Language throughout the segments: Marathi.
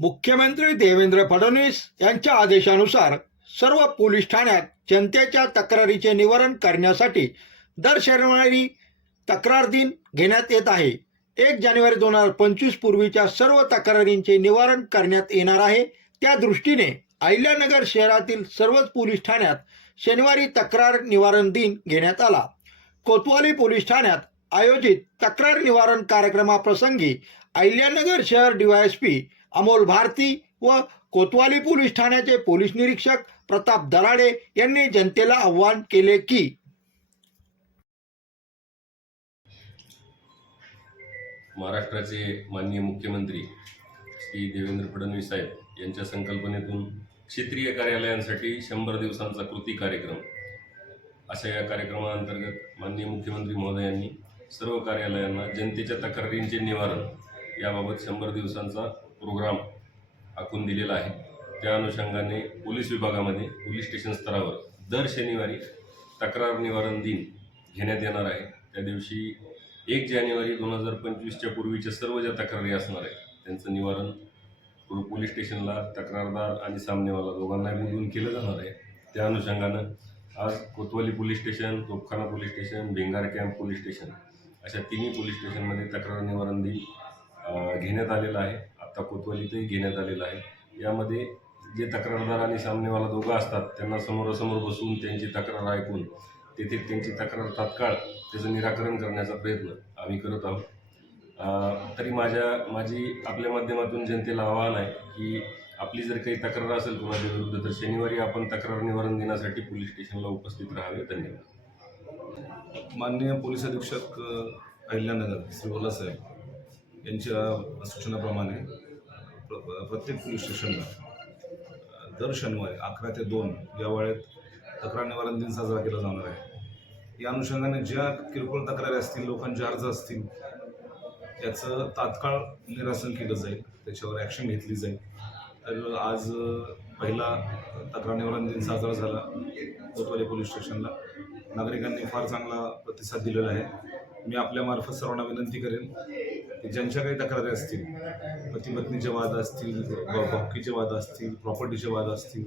मुख्यमंत्री देवेंद्र फडणवीस यांच्या आदेशानुसार सर्व पोलीस ठाण्यात जनतेच्या तक्रारीचे निवारण करण्यासाठी दर शनिवारी तक्रार दिन घेण्यात येत आहे. एक जानेवारी दोन हजार पंचवीस पूर्वीच्या सर्व तक्रारींचे निवारण करण्यात येणार आहे. त्या दृष्टीने अहिल्यानगर शहरातील सर्वच पोलीस ठाण्यात शनिवारी तक्रार निवारण दिन घेण्यात आला. कोतवाली पोलीस ठाण्यात आयोजित तक्रार निवारण कार्यक्रमाप्रसंगी अहिल्यानगर शहर डीवायएसपी अमोल भारती व कोतवाली पोलीस ठाण्याचे पोलीस निरीक्षक प्रताप दराडे यांनी जनतेला आव्हान केले की महाराष्ट्राचे माननीय मुख्यमंत्री श्री देवेंद्र फडणवीस साहेब यांच्या संकल्पनेतून क्षेत्रीय कार्यालयांसाठी शंभर दिवसांचा कृती कार्यक्रम. अशा या कार्यक्रमाअंतर्गत माननीय मुख्यमंत्री महोदयांनी सर्व कार्यालयांना जनतेच्या तक्रारींचे निवारण याबाबत शंभर दिवसांचा प्रोग्राम आखून दिलेला आहे. त्या अनुषंगाने पोलीस विभागामध्ये पोलीस स्टेशन स्तरावर दर शनिवारी तक्रार निवारण दिन घेण्यात येणार आहे. त्या दिवशी एक जानेवारी दोन हजार पंचवीसच्या पूर्वीच्या सर्व ज्या तक्रारी असणार आहेत त्यांचं निवारण पोलीस स्टेशनला तक्रारदार आणि सामनेवाला दोघांनाही बोलवून केलं जाणार आहे. त्या अनुषंगानं आज Kotwali police station Topkhana police station Bhingar camp police station अशा तिन्ही पोलीस स्टेशनमध्ये तक्रार निवारण दिन घेण्यात आलेलं आहे. आत्ता कोतवालीतही घेण्यात आलेलं आहे. यामध्ये जे तक्रारदार आणि सामनेवाला दोघं असतात त्यांना समोरासमोर बसून त्यांची तक्रार ऐकून तेथे त्यांची तक्रार तात्काळ त्याचं निराकरण करण्याचा प्रयत्न आम्ही करत आहोत. तरी माझ्या माझी आपल्या माध्यमातून जनतेला आवाहन आहे की आपली जर काही तक्रार असेल कुणाच्या विरुद्ध तर शनिवारी आपण तक्रार निवारण देण्यासाठी पोलीस स्टेशनला उपस्थित राहावे. धन्यवाद. माननीय पोलीस अधीक्षक अहिल्यानगर श्री साहेब. यांच्या सूचनाप्रमाणे प्र- प्रत्येक पोलीस स्टेशनला दर शनिवारी अकरा ते दोन या वेळेत तक्रार निवारण दिन साजरा केला जाणार आहे. या अनुषंगाने ज्या किरकोळ तक्रारी असतील लोकांचे अर्ज असतील त्याचं तात्काळ निरासन केलं जाईल त्याच्यावर ॲक्शन घेतली जाईल. तर आज पहिला तक्रार निवारण दिन साजरा झाला कोतवाली पोलीस स्टेशनला नागरिकांनी फार चांगला प्रतिसाद दिलेला आहे. मी आपल्यामार्फत सर्वांना विनंती करेन की ज्यांच्या काही तक्रारी असतील पतीपत्नीचे वाद असतील हॉकीचे वाद असतील प्रॉपर्टीचे वाद असतील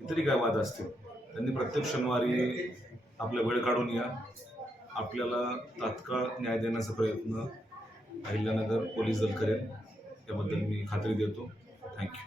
इतरही काय वाद असतील त्यांनी प्रत्येक शनिवारी आपला वेळ काढून या. आपल्याला तात्काळ न्याय देण्याचा प्रयत्न अहिल्यानगर पोलीस दल करेल याबद्दल मी खात्री देतो. थँक्यू